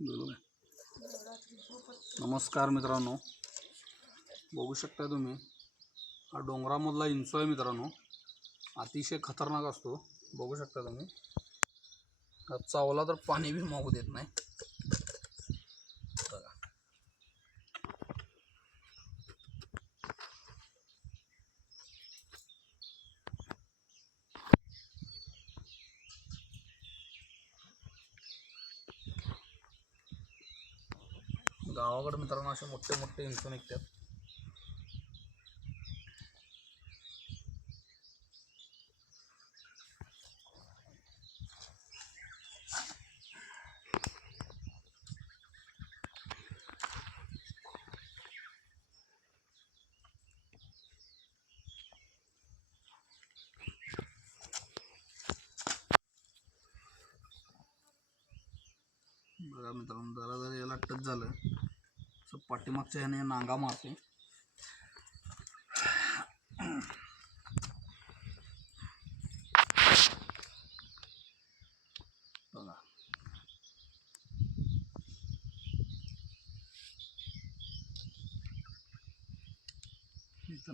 बरोबर. नमस्कार मित्रांनो. बघू शकता तुम्ही हा डोंगरामधला इंचू आहे मित्रांनो. अतिशय खतरनाक असतो. बघू शकता तुम्ही. हा चावला तर पाणी बी मागू देत नाही. गावाकडे मित्रांनो असे मोठे मोठे इंचू निघतात. बघा मित्रांनो जरा जरी याला टच झालं. पाठीमागच्या ह्याने नांगा मारते.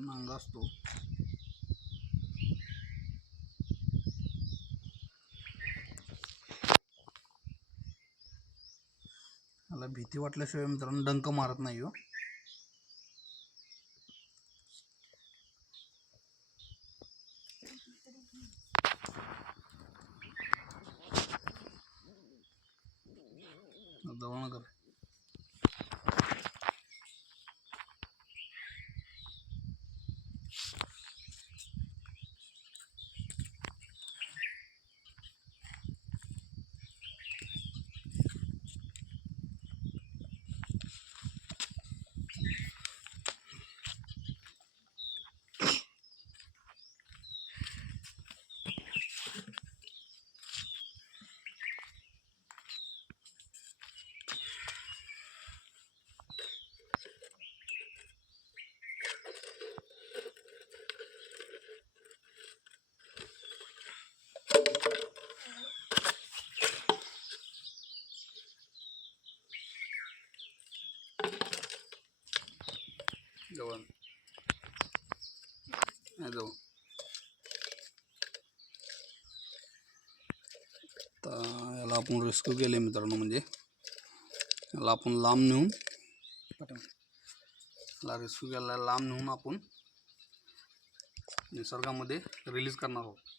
नांगा असतो. मला भीती वाटल्याशिवाय मित्रांनो डंक मारत नाही हो. जवळ नका. जवळ नाही जवळ आता याला आपण रेस्क्यू केले मित्रांनो म्हणजे. याला आपण लांब नेऊन याला रेस्क्यू केला लांब नेऊन आपण निसर्गामध्ये रिलीज करणार आहोत.